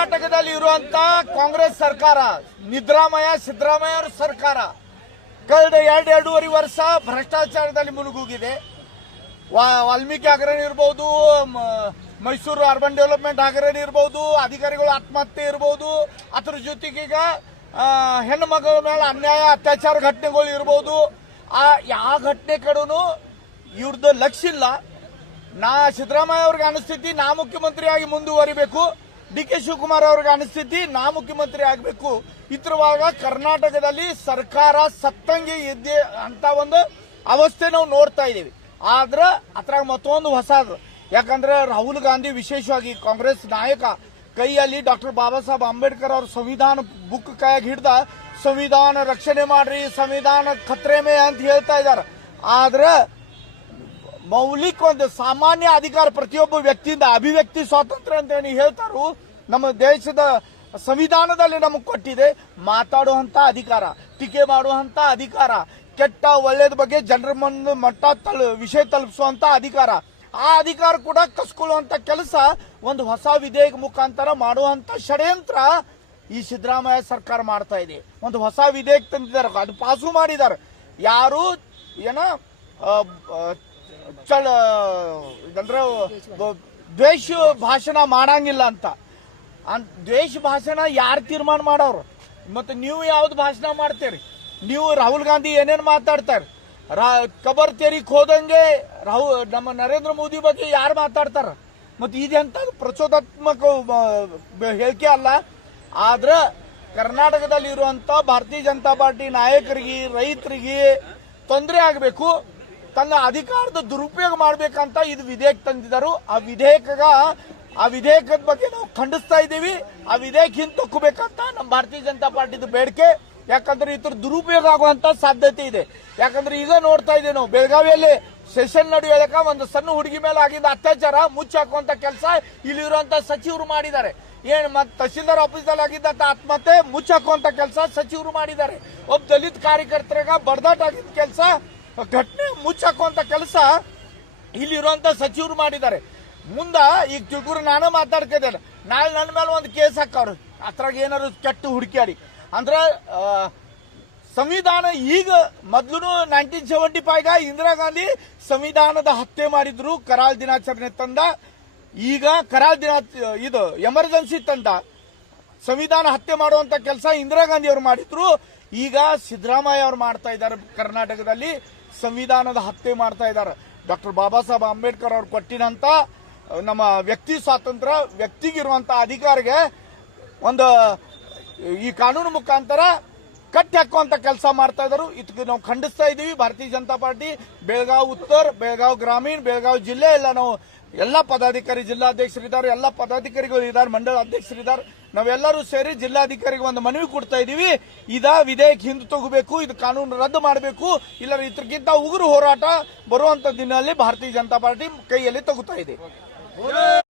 ಕರ್ನಾಟಕದಲ್ಲಿ ಇರುವಂತ ಕಾಂಗ್ರೆಸ್ ಸರ್ಕಾರ ನಿದ್ರಾಮಯ ಸಿದ್ದರಾಮಯ್ಯ ಅವರ ಸರ್ಕಾರ ಕಳೆದ ಎರಡೂವರೆ ವರ್ಷ ಭ್ರಷ್ಟಾಚಾರದಲ್ಲಿ ಮುಳುಗೋಗಿದೆ. ವಾಲ್ಮೀಕಿ ಹಗರಣ ಇರಬಹುದು, ಮೈಸೂರು ಅರ್ಬನ್ ಡೆವಲಪ್ಮೆಂಟ್ ಹಗರಣ ಇರಬಹುದು, ಅಧಿಕಾರಿಗಳು ಆತ್ಮಹತ್ಯೆ ಇರಬಹುದು, ಅದರ ಜೊತೆಗೆ ಈಗ ಹೆಣ್ಣು ಮಗಳ ಮೇಲೆ ಅನ್ಯಾಯ ಅತ್ಯಾಚಾರ ಘಟನೆಗಳು ಇರಬಹುದು. ಯಾವ ಘಟನೆ ಕಡೆನೂ ಇವ್ರದ್ದು ಲಕ್ಷ್ಯ ಇಲ್ಲ. ಸಿದ್ದರಾಮಯ್ಯ ಅವ್ರಿಗೆ ಅನಿಸ್ಥಿತಿ ನಾ ಮುಖ್ಯಮಂತ್ರಿಯಾಗಿ ಮುಂದುವರಿಬೇಕು, ಡಿ.ಕೆ. ಶಿವಕುಮಾರ್ ಅವ್ರಿಗೆ ಅನಿಸ್ಥಿತಿ ನಾ ಮುಖ್ಯಮಂತ್ರಿ ಆಗಬೇಕು. ಇತರವಾಗ ಕರ್ನಾಟಕದಲ್ಲಿ ಸರ್ಕಾರ ಸತ್ತಂಗೆ ಇದ್ದೆ ಅಂತ ಒಂದು ಅವಸ್ಥೆ ನಾವು ನೋಡ್ತಾ ಇದ್ದೀವಿ. ಆದ್ರೆ ಅದ್ರಾಗ ಮತ್ತೊಂದು ಹೊಸದು, ಯಾಕಂದ್ರೆ ರಾಹುಲ್ ಗಾಂಧಿ ವಿಶೇಷವಾಗಿ ಕಾಂಗ್ರೆಸ್ ನಾಯಕ ಕೈಯಲ್ಲಿ ಡಾಕ್ಟರ್ ಬಾಬಾ ಸಾಹೇಬ್ ಅಂಬೇಡ್ಕರ್ ಅವ್ರ ಸಂವಿಧಾನ ಬುಕ್ ಕೈಯಾಗಿ ಹಿಡ್ದ ಸಂವಿಧಾನ ರಕ್ಷಣೆ ಮಾಡ್ರಿ, ಸಂವಿಧಾನ ಖತ್ರೆ ಮೇ ಅಂತ ಹೇಳ್ತಾ ಇದ್ದಾರೆ. ಆದ್ರೆ ಮೌಲಿಕ ಒಂದು ಸಾಮಾನ್ಯ ಅಧಿಕಾರ ಪ್ರತಿಯೊಬ್ಬ ವ್ಯಕ್ತಿಯಿಂದ ಅಭಿವ್ಯಕ್ತಿ ಸ್ವಾತಂತ್ರ್ಯ ಅಂತ ಏನು ಹೇಳ್ತಾರೋ ನಮ್ಮ ದೇಶದ ಸಂವಿಧಾನದಲ್ಲಿ ನಮಗೆ ಕೊಟ್ಟಿದೆ. ಮಾತಾಡುವಂತ ಅಧಿಕಾರ, ಟೀಕೆ ಮಾಡುವಂತ ಅಧಿಕಾರ, ಕೆಟ್ಟ ಒಳ್ಳೇದ ಬಗ್ಗೆ ಜನರ ಮಟ್ಟ ವಿಷಯ ತಲುಪಿಸುವಂತ ಅಧಿಕಾರ, ಆ ಅಧಿಕಾರ ಕೂಡ ಕಸ್ಕೊಳ್ಳುವಂತ ಕೆಲಸ ಒಂದು ಹೊಸ ವಿಧೇಯಕ ಮುಖಾಂತರ ಮಾಡುವಂತ ಷಡ್ಯಂತ್ರ ಈ ಸಿದ್ದರಾಮಯ್ಯ ಸರ್ಕಾರ ಮಾಡ್ತಾ ಇದೆ. ಒಂದು ಹೊಸ ವಿಧೇಯಕ ತಂದಿದ್ದಾರೆ, ಅದು ಪಾಸು ಮಾಡಿದ್ದಾರೆ. ಯಾರು ಏನ ಅಂದ್ರೆ ದ್ವೇಷ ಭಾಷಣ ಮಾಡಂಗಿಲ್ಲ ಅಂತ. ದ್ವೇಷ ಭಾಷಣ ಯಾರು ತೀರ್ಮಾನ ಮಾಡೋರು? ಮತ್ತೆ ನೀವು ಯಾವ್ದು ಭಾಷಣ ಮಾಡ್ತೀರಿ? ನೀವು ರಾಹುಲ್ ಗಾಂಧಿ ಏನೇನು ಮಾತಾಡ್ತಾರೆ? ಕಬರ್ ತೆರಿಗೆ ಹೋದಂಗೆ ನಮ್ಮ ನರೇಂದ್ರ ಮೋದಿ ಬಗ್ಗೆ ಯಾರು ಮಾತಾಡ್ತಾರ? ಮತ್ತೆ ಇದೆಂತ ಪ್ರಚೋದಾತ್ಮಕ ಹೇಳಿಕೆ ಅಲ್ಲ. ಆದ್ರೆ ಕರ್ನಾಟಕದಲ್ಲಿ ಇರುವಂತ ಭಾರತೀಯ ಜನತಾ ಪಾರ್ಟಿ ನಾಯಕರಿಗೆ, ರೈತರಿಗೆ ತೊಂದರೆ ಆಗಬೇಕು, ತನ್ನ ಅಧಿಕಾರದ ದುರುಪಯೋಗ ಮಾಡ್ಬೇಕಂತ ಇದು ವಿಧೇಯಕ ತಂದಿದ್ದರು. ಆ ವಿಧೇಯಕದ ಬಗ್ಗೆ ನಾವು ಖಂಡಿಸ್ತಾ ಇದ್ದೀವಿ. ಆ ವಿಧೇಯಕ ಹಿಂತೊಕ್ಕಬೇಕಂತ ನಮ್ಮ ಭಾರತೀಯ ಜನತಾ ಪಾರ್ಟಿದು ಬೇಡಿಕೆ. ಯಾಕಂದ್ರೆ ಇತರ ದುರುಪಯೋಗ ಆಗುವಂತ ಸಾಧ್ಯತೆ ಇದೆ. ಯಾಕಂದ್ರೆ ಈಗ ನೋಡ್ತಾ ಇದ್ದೀವಿ ನಾವು ಬೆಳಗಾವಿಯಲ್ಲಿ ಸೆಷನ್ ನಡೆಯೋದಕ್ಕ ಒಂದು ಸಣ್ಣ ಹುಡುಗಿ ಮೇಲೆ ಆಗಿದ್ದ ಅತ್ಯಾಚಾರ ಮುಚ್ಚಾಕುವಂತ ಕೆಲಸ ಇಲ್ಲಿರುವಂತ ಸಚಿವರು ಮಾಡಿದ್ದಾರೆ. ಏನ್ ಮತ್ತೆ ತಹಶೀಲ್ದಾರ್ ಆಫೀಸಲ್ಲಿ ಆಗಿದ್ದ ಆತ್ಮಹತ್ಯೆ ಮುಚ್ಚಾಕುವಂತ ಕೆಲಸ ಸಚಿವರು ಮಾಡಿದ್ದಾರೆ. ಒಬ್ಬ ದಲಿತ ಕಾರ್ಯಕರ್ತರಾಗ ಬಡದಾಟ ಆಗಿದ್ದ ಕೆಲಸ ಘಟನೆ ಮುಚ್ಚಾಕುವಂತ ಕೆಲಸ ಇಲ್ಲಿರುವಂತ ಸಚಿವರು ಮಾಡಿದ್ದಾರೆ. ಮುಂದ ಈಗ ತಿಳ್ಕೂರು ನಾನು ಮಾತಾಡ್ತಿದ್ದೇನೆ, ನಾಳೆ ನನ್ನ ಮೇಲೆ ಒಂದು ಕೇಸ್ ಹಾಕವ್ರು, ಅದ್ರಾಗ ಏನಾದ್ರು ಕೆಟ್ಟ ಹುಡುಕ್ಯಾಡಿ ಅಂದ್ರೆ ಸಂವಿಧಾನ ಈಗ ಮೊದಲು 1975 ಇಂದಿರಾ ಗಾಂಧಿ ಸಂವಿಧಾನದ ಹತ್ಯೆ ಮಾಡಿದ್ರು, ಕರಾಳ ದಿನಾಚರಣೆ ತಂದ. ಈಗ ಕರಾಳ ದಿನ ಇದು ಎಮರ್ಜೆನ್ಸಿ ತಂದ. ಸಂವಿಧಾನ ಹತ್ಯೆ ಮಾಡುವಂತ ಕೆಲಸ ಇಂದಿರಾ ಗಾಂಧಿ ಅವರು ಮಾಡಿದ್ರು. ಈಗ ಸಿದ್ದರಾಮಯ್ಯ ಅವರು ಮಾಡ್ತಾ ಇದ್ದಾರೆ. ಕರ್ನಾಟಕದಲ್ಲಿ ಸಂವಿಧಾನದ ಹತ್ಯೆ ಮಾಡ್ತಾ ಇದ್ದಾರೆ. ಡಾಕ್ಟರ್ ಬಾಬಾ ಸಾಹೇಬ್ ಅಂಬೇಡ್ಕರ್ ಅವ್ರು ಕೊಟ್ಟಿರಂತ ನಮ್ಮ ವ್ಯಕ್ತಿ ಸ್ವಾತಂತ್ರ್ಯ, ವ್ಯಕ್ತಿಗಿರುವಂತ ಅಧಿಕಾರಿಗೆ ಒಂದು ಈ ಕಾನೂನು ಮುಖಾಂತರ ಕಟ್ಟಿ ಹಾಕುವಂತ ಕೆಲಸ ಮಾಡ್ತಾ ಇದ್ದಾರೆ. ಇದಕ್ಕೆ ನಾವು ಖಂಡಿಸ್ತಾ ಇದ್ದೀವಿ. ಭಾರತೀಯ ಜನತಾ ಪಾರ್ಟಿ ಬೆಳಗಾವಿ ಉತ್ತರ, ಬೆಳಗಾವಿ ಗ್ರಾಮೀಣ, ಬೆಳಗಾವಿ ಜಿಲ್ಲೆ ಎಲ್ಲ ನಾವು ಎಲ್ಲ ಪದಾಧಿಕಾರಿ, ಜಿಲ್ಲಾಧ್ಯಕ್ಷರಿದ್ದಾರೆ, ಎಲ್ಲ ಪದಾಧಿಕಾರಿಗಳು ಇದ್ದಾರೆ, ಮಂಡಳ ಅಧ್ಯಕ್ಷರಿದ್ದಾರೆ. ನಾವೆಲ್ಲರೂ ಸೇರಿ ಜಿಲ್ಲಾಧಿಕಾರಿಗೆ ಒಂದು ಮನವಿ ಕೊಡ್ತಾ ಇದ್ದೀವಿ. ವಿಧೇಯಕ ಹಿಂದೆ ತಗೋಬೇಕು, ಇದು ಕಾನೂನು ರದ್ದು ಮಾಡಬೇಕು, ಇಲ್ಲ ಇದಕ್ಕಿಂತ ಉಗುರು ಹೋರಾಟ ಬರುವಂತ ದಿನದಲ್ಲಿ ಭಾರತೀಯ ಜನತಾ ಪಾರ್ಟಿ ಕೈಯಲ್ಲಿ ತಗೋತಾ ಇದೆ.